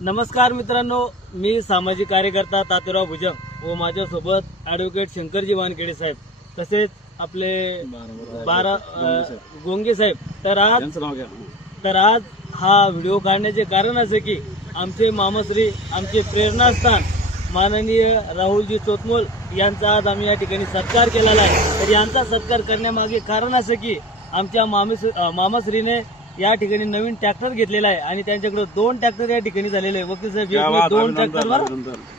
नमस्कार मित्रांनो मी सामाजिक कार्यकर्ता तात्याराव भुजंग व माझ्यासोबत ॲडव्होकेट शंकरजी वानखेडे साहेब तसेच आपले बारा गोंगे साहेब. तर आज तर आज हा व्हिडिओ काढण्याचे कारण असं की आमचे मामश्री आमचे प्रेरणास्थान माननीय राहुलजी चोतमोल यांचा आज आम्ही या ठिकाणी सत्कार केलेला आहे. तर यांचा सत्कार करण्यामागे कारण असं की आमच्या मामस अ, मामाश्रीने या ठिकाणी नवीन ट्रॅक्टर घेतलेला आहे आणि त्यांच्याकडे दोन ट्रॅक्टर या ठिकाणी झालेले आहे वकील साहेब दोन ट्रॅक्टरवर.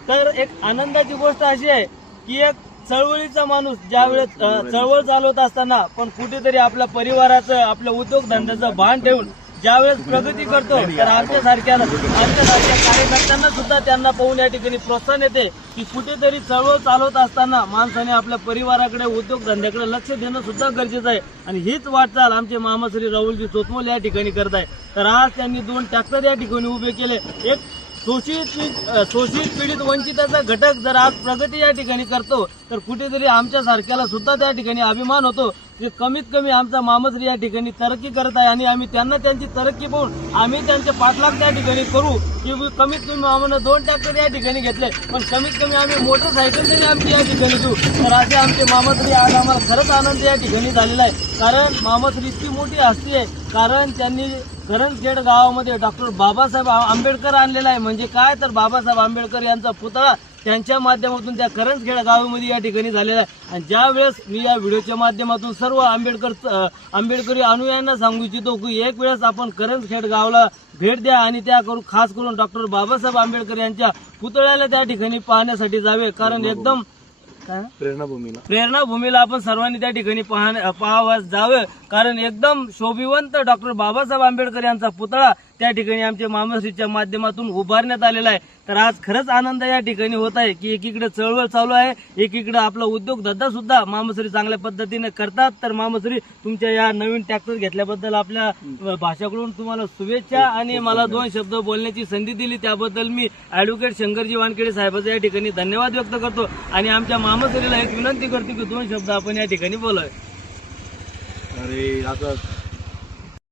तर एक आनंदाची गोष्ट अशी आहे की एक चळवळीचा माणूस ज्या वेळेस चळवळ चालवत असताना पण कुठेतरी आपल्या परिवाराचं आपल्या उद्योगधंद्याचं भान ठेवून ज्या वेळेस प्रगती करतो तर आमच्या सारख्या आमच्या सारख्या कार्यकर्त्यांना सुद्धा त्यांना पाहून या ठिकाणी प्रोत्साहन येते की कुठेतरी चळवळ चालवत असताना माणसाने आपल्या परिवाराकडे उद्योगधंद्याकडे लक्ष देणं सुद्धा गरजेचं आहे. आणि हीच वाटचाल आमचे मामा श्री राहुलजी चोतमोल या ठिकाणी करत आहे तर आज त्यांनी दोन ट्रॅक्टर या ठिकाणी उभे केले. एक शोषित शोषित पीडित वंचिताचा घटक जर आज प्रगती या ठिकाणी करतो तर कुठेतरी आमच्या सारख्याला सुद्धा त्या ठिकाणी अभिमान होतो की कमीत कमी आमचा मामसरी या ठिकाणी तरक्की करत आहे आणि आम्ही त्यांना त्यांची तरक्की पाहून आम्ही त्यांचे पाठलाग त्या ठिकाणी करू की कमीत कमी आम्हाला दोन ट्रॅक्टर या ठिकाणी घेतले पण कमीत कमी आम्ही मोटरसायकल तरी आमची या ठिकाणी घेऊ. तर असे आमचे मामश्री आज आम्हाला खरंच आनंद या ठिकाणी झालेला आहे. कारण मामश्री इतकी मोठी हस्ती आहे कारण त्यांनी करंजखेड गावामध्ये डॉक्टर बाबासाहेब आंबेडकर आणलेला आहे. म्हणजे काय तर बाबासाहेब आंबेडकर यांचा पुतळा त्यांच्या माध्यमातून त्या करंजखेड गावामध्ये या ठिकाणी झालेला आहे. आणि ज्या वेळेस मी या व्हिडिओच्या माध्यमातून सर्व आंबेडकर आंबेडकरी अनुयायांना सांगू इच्छितो की एक वेळेस आपण करंजखेड गावाला भेट द्या आणि त्या करून खास करून डॉक्टर बाबासाहेब आंबेडकर यांच्या पुतळ्याला त्या ठिकाणी पाहण्यासाठी जावे. कारण एकदम प्रेरणाभूमीला. प्रेरणाभूमीला आपण सर्वांनी त्या ठिकाणी पाहण्या पाहावं जावं. कारण एकदम शोभिवंत डॉक्टर बाबासाहेब आंबेडकर यांचा पुतळा त्या ठिकाणी आमच्या मामाश्रीच्या माध्यमातून उभारण्यात आलेला आहे. तर आज खरंच आनंद या ठिकाणी होत आहे की एकीकडे चळवळ चालू आहे एकीकडे आपला उद्योग धंदा सुद्धा मामाश्री चांगल्या पद्धतीने करतात. तर मामाश्री तुमच्या या नवीन ट्रॅक्टर घेतल्याबद्दल आपल्या भाषाकडून तुम्हाला शुभेच्छा आणि मला दोन शब्द बोलण्याची संधी दिली. त्याबद्दल मी ऍडव्होकेट शंकरजी वानखेडे साहेबांचा या ठिकाणी धन्यवाद व्यक्त करतो. आणि आमच्या मामाश्रीला एक विनंती करतो की दोन शब्द आपण या ठिकाणी बोलावे. अरे आता